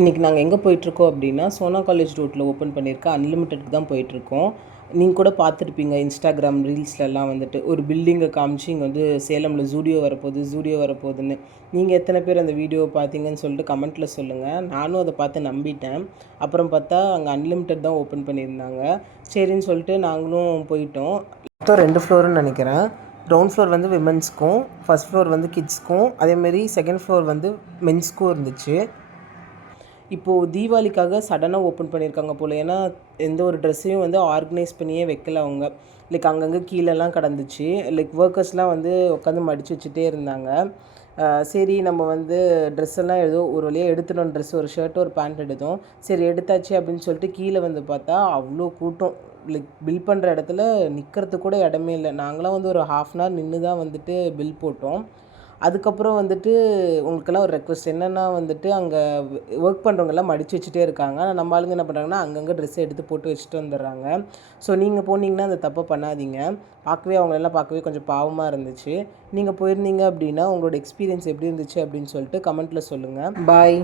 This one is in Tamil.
இன்றைக்கி நாங்கள் எங்கே போயிட்டுருக்கோம் அப்படின்னா, சோனா காலேஜ் ரோட்டில் ஓப்பன் பண்ணியிருக்க அன்லிமிட்டெட்க்கு தான் போயிட்டுருக்கோம். நீங்கள் கூட பார்த்துருப்பீங்க இன்ஸ்டாகிராம் ரீல்ஸ்லலாம் வந்துட்டு ஒரு பில்டிங்கை காமிச்சு இங்கே வந்து சேலமில் ஜூடியோ வரப்போகுது ஜூடியோ வரப்போகுதுன்னு. நீங்கள் எத்தனை பேர் அந்த வீடியோவை பார்த்தீங்கன்னு சொல்லிட்டு கமெண்ட்டில் சொல்லுங்கள். நானும் அதை பார்த்து நம்பிட்டேன். அப்புறம் பார்த்தா அங்கே அன்லிமிட்டெட் தான் ஓப்பன் பண்ணியிருந்தாங்க. சரின்னு சொல்லிட்டு நாங்களும் போயிட்டோம். மொத்தம் 2 ஃப்ளோருன்னு நினைக்கிறேன். கிரவுண்ட் ஃப்ளோர் வந்து விமென்ஸ்க்கும், ஃபஸ்ட் ஃப்ளோர் வந்து கிட்ஸ்க்கும், அதேமாரி செகண்ட் ஃப்ளோர் வந்து மென்ஸ்க்கும் இருந்துச்சு. இப்போது தீபாவளிக்காக சடனாக ஓப்பன் பண்ணியிருக்காங்க போல். ஏன்னா எந்த ஒரு ட்ரெஸ்ஸையும் வந்து ஆர்கனைஸ் பண்ணியே வைக்கல அவங்க. லைக் அங்கங்கே கீழெல்லாம் கிடந்துச்சு. லைக் ஒர்க்கர்ஸ்லாம் வந்து உட்காந்து மடித்து வச்சுட்டே இருந்தாங்க. சரி நம்ம வந்து ட்ரெஸ் எல்லாம் ஏதோ ஒரு வழியாக எடுத்துட்டோம். ட்ரெஸ் ஒரு ஷர்ட் ஒரு பேண்ட் எடுத்தோம். சரி எடுத்தாச்சு அப்படின்னு சொல்லிட்டு கீழே வந்து பார்த்தா அவ்வளோ கூட்டம். லைக் பில் பண்ணுற இடத்துல நிற்கிறதுக்கு கூட இடமே இல்லை. நாங்களாம் வந்து ஒரு 1/2 அன் ஹவர் நின்று தான் வந்துட்டு பில் போட்டோம். அதுக்கப்புறம் வந்துட்டு உங்களுக்கெல்லாம் ஒரு ரெக்வெஸ்ட் என்னென்னா வந்துட்டு அங்கே ஒர்க் பண்ணுறவங்கெல்லாம் மடித்து வச்சுட்டே இருக்காங்க. ஆனால் நம்ம ஆளுங்க என்ன பண்ணுறாங்கன்னா அங்கங்கே ட்ரெஸ்ஸை எடுத்து போட்டு வச்சுட்டு வந்துடுறாங்க. ஸோ நீங்கள் போனீங்கன்னா அந்த தப்பை பண்ணாதீங்க. அவங்களெல்லாம் பார்க்கவே கொஞ்சம் பாவமாக இருந்துச்சு. நீங்கள் போயிருந்தீங்க அப்படின்னா உங்களோட எக்ஸ்பீரியன்ஸ் எப்படி இருந்துச்சு அப்படின்னு சொல்லிட்டு கமெண்ட்டில் சொல்லுங்கள். பாய்.